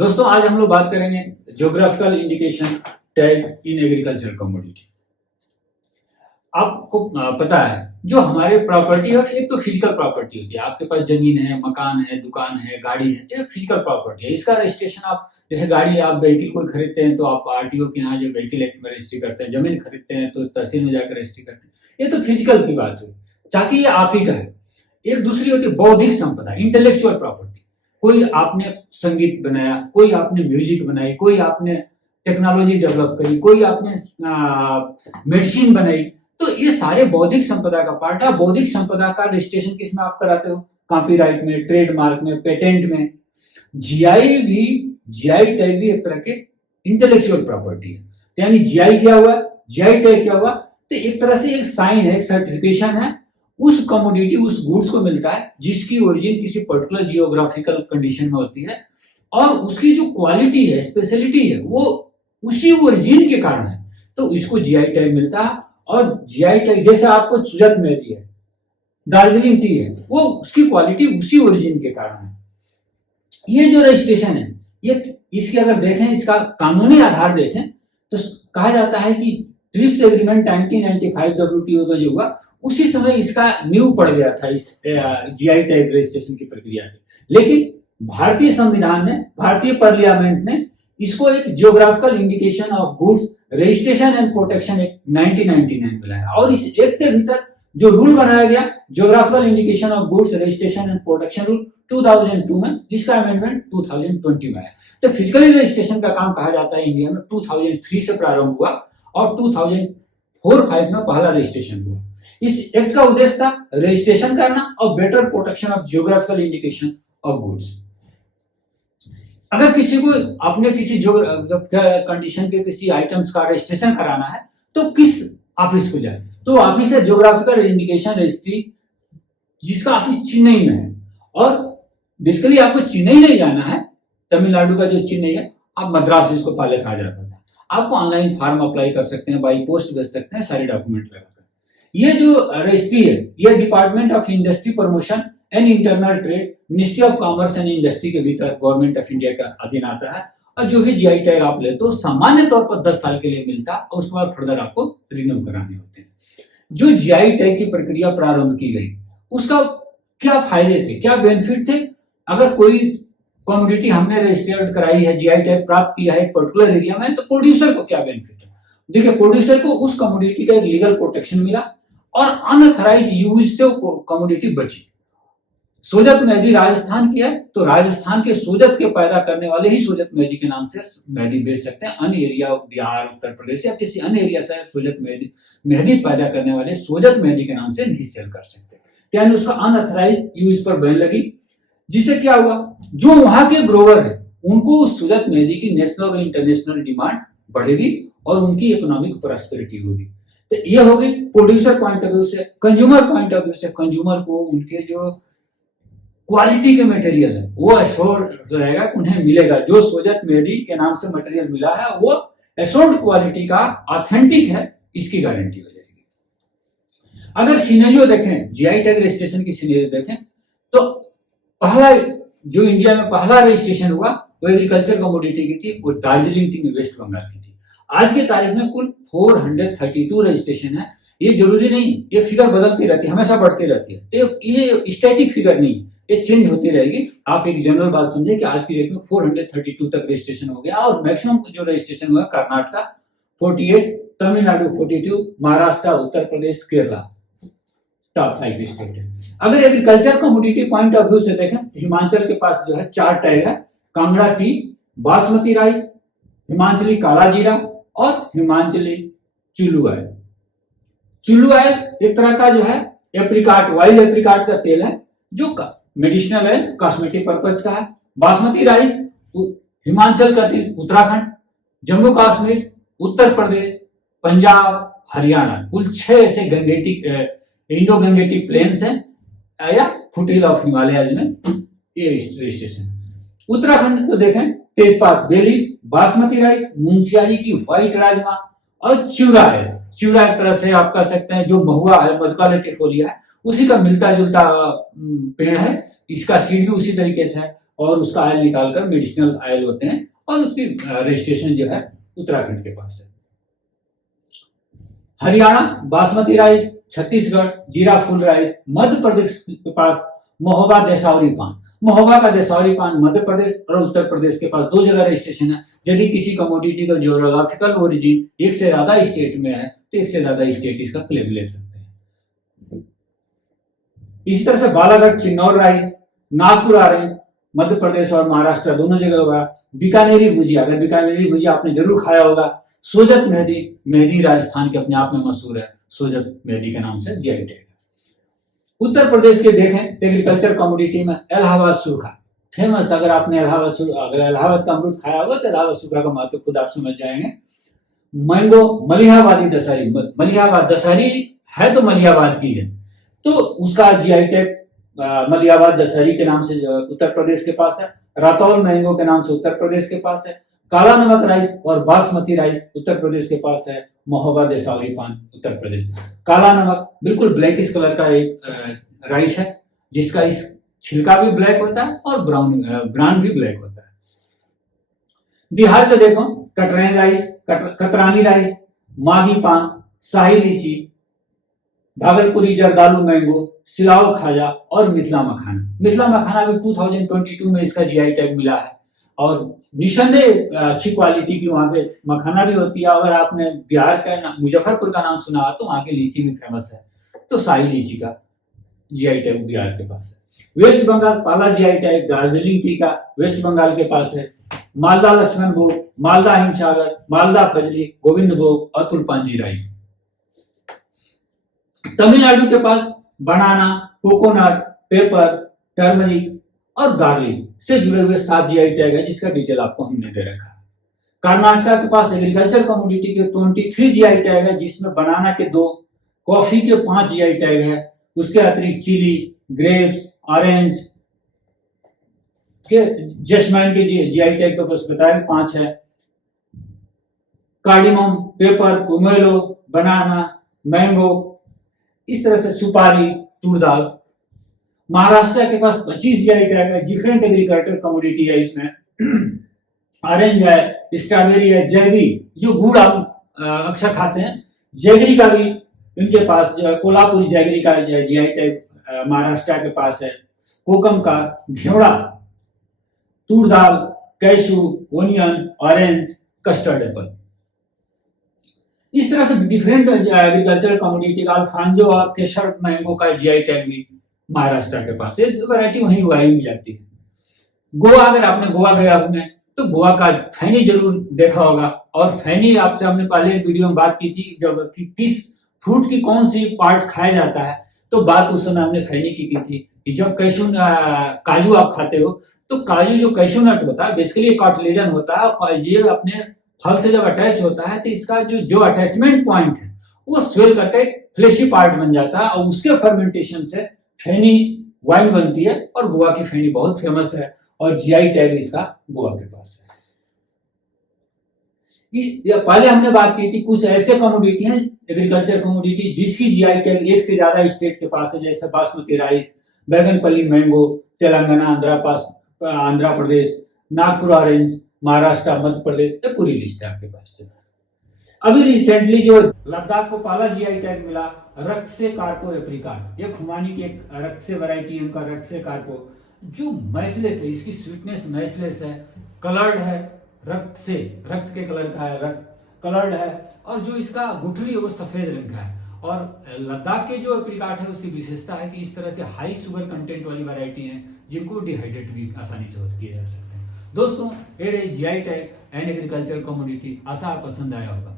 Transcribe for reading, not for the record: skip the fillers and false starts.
दोस्तों आज हम लोग बात करेंगे geographical indication tag in agriculture commodity. आपको पता है जो हमारे प्रॉपर्टी है, एक तो फिजिकल प्रॉपर्टी होती है, आपके पास जमीन है, मकान है, दुकान है, गाड़ी है, ये फिजिकल प्रॉपर्टी है। इसका रजिस्ट्रेशन आप जैसे गाड़ी आप व्हीकल कोई खरीदते हैं तो आप आरटीओ के यहाँ जो व्हीकल एक्ट में रजिस्ट्री करते हैं, जमीन खरीदते हैं तो तहसील में जाकर रजिस्ट्री करते हैं। ये तो फिजिकल की बात हुई, ताकि ये आप ही का है। एक दूसरी होती है बौद्धिक संपदा, इंटेलेक्चुअल प्रॉपर्टी। कोई आपने संगीत बनाया, कोई आपने म्यूजिक बनाई, कोई आपने टेक्नोलॉजी डेवलप करी, कोई आपने मेडिसिन बनाई, तो ये सारे बौद्धिक संपदा का पार्ट है। बौद्धिक संपदा का रजिस्ट्रेशन किसमें आप कराते हो? कॉपीराइट में, ट्रेडमार्क में, पेटेंट में। जीआई टैग भी एक तरह के इंटेलेक्चुअल प्रॉपर्टी है। यानी जीआई क्या हुआ, जीआई टैग क्या हुआ? तो एक तरह से एक साइन है, एक सर्टिफिकेशन है, उस कमोडिटी, उस गुड्स को मिलता है जिसकी ओरिजिन किसी पर्टिकुलर जियोग्राफिकल कंडीशन में होती है और उसकी जो क्वालिटी है, स्पेशलिटी है, वो उसी ओरिजिन के कारण है, तो इसको जीआई टैग मिलता है। और जीआई टैग जैसे आपको सुजत मेहंदी है, दार्जिलिंग टी है, वो उसकी क्वालिटी उसी ओरिजिन के कारण है। ये जो रजिस्ट्रेशन है, ये इसके अगर देखें, इसका कानूनी आधार देखें तो कहा जाता है कि ट्रिप्स एग्रीमेंट 1995 WTO का जो हुआ, उसी समय इसका नींव पड़ गया था इस जीआई टैग रजिस्ट्रेशन की प्रक्रिया में। लेकिन भारतीय संविधान ने, भारतीय पार्लियामेंट ने इसको एक geographical indication of goods registration and protection act 1999 बनाया। और इस एक्ट के भीतर जो रूल बनाया गया, geographical indication of goods registration and protection rule 2002 में, जिसका अमेंडमेंट 2020 में आया। तो फिजिकली रजिस्ट्रेशन का काम कहा जाता है इंडिया में 2003 से प्रारंभ हुआ और 2004-5 में पहला रजिस्ट्रेशन हुआ। इस एक्ट का उद्देश्य था रजिस्ट्रेशन करना और better protection of geographical indication of goods. अगर किसी को अपने किसी कंडीशन के किसी आइटम्स का रजिस्ट्रेशन कराना है तो किस ऑफिस को जाए? तो ऑफिस है जियोग्राफिकल इंडिकेशन रजिस्ट्री, जिसका ऑफिस चेन्नई में है। और बेसिकली आपको चेन्नई नहीं जाना है, तमिलनाडु का जो चेन्नई है, आप मद्रास जिसको पहले कहा जाता था, आपको ऑनलाइन फॉर्म अप्लाई कर सकते हैं, बाई पोस्ट भेज सकते हैं, सारे डॉक्यूमेंट लगाकर। ये जो रजिस्ट्री है, ये department of industry promotion and internal trade, ministry of commerce and industry के भीतर गवर्नमेंट ऑफ इंडिया का अधीन आता है। और जो भी जीआई टैग आप ले तो सामान्य तौर पर 10 साल के लिए मिलता है और उसके बाद फर्दर आपको रिन्यू कराने होते हैं। जो जीआई टैग की प्रक्रिया प्रारंभ की गई, उसका क्या फायदे थे, क्या बेनिफिट थे? अगर कोई कमोडिटी हमने रजिस्टर्ड कराई है, जीआई टैग प्राप्त किया है एक पर्टिकुलर एरिया में, तो प्रोड्यूसर को क्या बेनिफिट है? देखिए, प्रोड्यूसर को उस कमोडिटी का एक लीगल प्रोटेक्शन मिला और अनऑथराइज यूज से कमोडिटी बची। सोजत मेहंदी राजस्थान की है तो राजस्थान के सोजत के पैदा करने वाले ही सोजत मेहंदी के नाम से मेहंदी बेच सकते हैं। अन्य एरिया बिहार, उत्तर प्रदेश या किसी अन्य एरिया से सोजत मेहंदी पैदा करने वाले सोजत मेहंदी के नाम से नहीं सेल कर सकते। यानी उसका अनऑथराइज यूज पर बैन लगी, जिससे क्या हुआ, जो वहां के ग्रोवर है उनको उस सोजत मेहंदी की नेशनल और इंटरनेशनल डिमांड बढ़ेगी और उनकी इकोनॉमिक प्रॉस्पेरिटी होगी। तो ये हो गई प्रोड्यूसर पॉइंट ऑफ व्यू से। कंज्यूमर पॉइंट ऑफ व्यू से, कंज्यूमर को उनके जो क्वालिटी के मटेरियल है वो एश्योर्ड रहेगा, उन्हें मिलेगा। जो सोजत मेहंदी के नाम से मटेरियल मिला है वो एश्योर्ड क्वालिटी का, ऑथेंटिक है, इसकी गारंटी हो जाएगी। अगर सिनेरियो देखें, जीआई टैग रजिस्ट्रेशन की सिनेरियो देखें, तो पहला जो इंडिया में पहला रजिस्ट्रेशन हुआ वो एग्रीकल्चर कमोडिटी की थी, वो दार्जिलिंग टी में वेस्ट बंगाल की थी। आज की तारीख में कुल 432 रजिस्ट्रेशन है। ये जरूरी नहीं, ये फिगर बदलती रहती है, हमेशा बढ़ती रहती है। तो ये स्टैटिक फिगर नहीं है, ये चेंज होती रहेगी। आप एक जनरल बात समझे कि आज की डेट में 432 तक रजिस्ट्रेशन हो गया और मैक्सिमम जो रजिस्ट्रेशन हुआ कर्नाटका 48, तमिलनाडु 42, महाराष्ट्र, उत्तर प्रदेश, केरला टॉप 5 स्टेट है। अगर agriculture commodity point of view से देखें, हिमाचल के पास जो है 4 टैग है, कांगड़ा टी, बासमती राइस, हिमाचली काला जीरा और हिमाचली चुल्लू ऑयल। चुल्लू ऑयल एक तरह का जो है एप्रिकॉट, वाइल्ड एप्रिकॉट का तेल है, जो मेडिसिनल है, कॉस्मेटिक पर्पज का है। बासमती राइस हिमाचल का तेल, उत्तराखंड, जम्मू कश्मीर, उत्तर प्रदेश, पंजाब, हरियाणा, कुल 6 ऐसे इंडो गंगेटिक प्लेन्स हैं या फुटहिल ऑफ हिमालयज में ये रजिस्ट्रेशन। उत्तराखंड को देखें, तेजपात, बेली, बासमती राइस, मुंशियारी की व्हाइट राजमा और चिवड़ा है। चिवड़ा एक तरह से आप कह सकते हैं जो महुआ है, मधुका लेटिफोलिया है, उसी का मिलता जुलता पेड़ है, इसका सीड भी उसी तरीके से है और उसका ऑयल निकालकर मेडिसिनल ऑयल होते हैं, और उसकी रजिस्ट्रेशन जो है उत्तराखंड के पास है। हरियाणा बासमती राइस, छत्तीसगढ़ जीरा फुल राइस, मध्य प्रदेश के पास महोबा देसावरी पान। महोबा का देसावरी पान मध्य प्रदेश और उत्तर प्रदेश के पास 2 जगह रजिस्ट्रेशन है। यदि किसी कमोडिटी का ज्योग्राफिकल ओरिजिन एक से ज्यादा स्टेट में है तो एक से ज्यादा स्टेट इसका क्लेम ले सकते हैं। इसी तरह से बालाघाट चिन्नौर राइस, नागपुर ऑरेंज, मध्य प्रदेश और महाराष्ट्र दोनों जगह होगा। बीकानेरी भुजिया, अगर बीकानेरी भुजिया आपने जरूर खाया होगा। सोजत मेहंदी, मेहंदी राजस्थान के अपने आप में मशहूर है, सोजत मेहंदी के नाम से जीआई टैग। उत्तर प्रदेश के देखें एग्रीकल्चर कमोडिटी में इलाहाबाद सूखा फेमस। अगर आपने इलाहाबाद का अमरूद खाया होगा तो इलाहाबाद सूखा का महत्व खुद आप समझ जाएंगे। मैंगो मलिहाबादी दशहरी, मलिहाबाद दशहरी है तो मलिहाबाद की है, तो उसका जीआई टैग मलिहाबाद दशहरी के नाम से उत्तर प्रदेश के पास है। रातौल मैंगो के नाम से उत्तर प्रदेश के पास है। काला नमक राइस और बासमती राइस उत्तर प्रदेश के पास है। महोबा देसावरी पान उत्तर प्रदेश। काला नमक बिल्कुल ब्लैकिश कलर का एक राइस है, जिसका इस छिलका भी ब्लैक होता है और ब्राउन भी ब्लैक होता है। बिहार का देखो कटरैन राइस, कतरानी राइस, माघी पान, शाही लीची, भागलपुरी जर्दालू मैंगो, सिलाव खाजा और मिथिला मखाना। मिथिला मखाना भी 2022 में इसका जीआई टैग मिला है, और निसंदेह अच्छी क्वालिटी की वहां पे मखाना भी होती है। अगर आपने बिहार का मुजफ्फरपुर का नाम सुना हो तो वहां की लीची भी फेमस है, तो शाही लीची का जीआई टैग बिहार के पास है। वेस्ट बंगाल पहला जीआई टैग दार्जिलिंग टी का वेस्ट बंगाल के पास है। मालदा लक्ष्मण भोग, मालदा हिमसागर, मालदा फजली, गोविंद भोग और तुलपांजी राइस। तमिलनाडु के पास बनाना, कोकोनट, पेपर, टर्मरिक और गार्लिक से जुड़े हुए 7 जीआई टैग है, जिसका डिटेल आपको हमने दे रखा है। कर्नाटक के पास एग्रीकल्चर कमोडिटी के 23 जीआई टैग है, जिसमें बनाना के 2, कॉफी के 5 जीआई टैग है। उसके अतिरिक्त चिली, ग्रेप्स, ऑरेंज के, जैस्मिन के जीआई टैग तो बस बताया 5 है। कार्डिमम, पेपर, पोमेलो, बनाना, मैंगो, इस तरह से सुपारी, तूर दाल। महाराष्ट्र के पास 25 जीआई टैग है। डिफरेंट एग्रीकल्चर कमोडिटी है इसमें। ऑरेंज है, स्ट्रॉबेरी है, जैगरी जो गुड़ आप अक्सर खाते हैं, जैगरी का भी इनके पास जो है, कोल्हापुरी जैगरी का जीआई टैग महाराष्ट्र के पास है। कोकम का, घेवड़ा, तूर दाल, cashew, onion, orange, custard apple. इस तरह से डिफरेंट एग्रीकल्चर कमोडिटी का अल्फांजो और केसर मैंगो का जीआई टैग भी महाराष्ट्र के पास है। वैरायटी वहीं उगाई भी जाती है। गोवा, अगर आपने गोवा गया होंगे तो गोवा का फैनी जरूर देखा होगा, और फैनी आपसे हमने पहले एक वीडियो में बात की थी जब कि किस फ्रूट की कौन सी पार्ट खाया जाता है, तो बात उस समय हमने फैनी की थी कि जब काजू आप खाते हो तो काजू जो कैशू नट होता है बेसिकली कार्टिलेजन होता है, और ये अपने फल से जब अटैच होता है तो इसका जो अटैचमेंट पॉइंट है वो स्वेल करके फ्लेशी पार्ट बन जाता है, और उसके फर्मेंटेशन से फैनी वाइन बनती है। और गोवा की फैनी बहुत फेमस है, और जीआई टैग इसका गोवा के पास है। पहले हमने बात की थी कुछ ऐसे कमोडिटी हैं एग्रीकल्चर कमोडिटी जिसकी जीआई टैग एक से ज्यादा स्टेट के पास है, जैसे basmati rice, Banganapalle mango, Telangana, Andhra Pradesh, Nagpur orange, Maharashtra, Madhya Pradesh, ये पूरी लिस्ट है आपके पास से। अभी रिसेंटली जो लद्दाख को पहला जीआई टैग मिला, रक्त से कार्पो एप्रिकॉट, ये खुमानी की एक रक्त से वैरायटी है उनका, रक्त से कार्पो, जो मैचलेस है, इसकी स्वीटनेस मैचलेस है, कलर्ड है, रक्त के कलर का है, रक्त कलर्ड है, और जो इसका गुठली है वो सफेद रंग का है। और लद्दाख के जो एप्रिकॉट है उसकी विशेषता है कि इस तरह के हाई शुगर कंटेंट वाली वैरायटी है जिनको डिहाइड्रेट भी आसानी से किया जा सकता है। दोस्तों, ये रही GI tag and agriculture commodity, आशा पसंद आया होगा।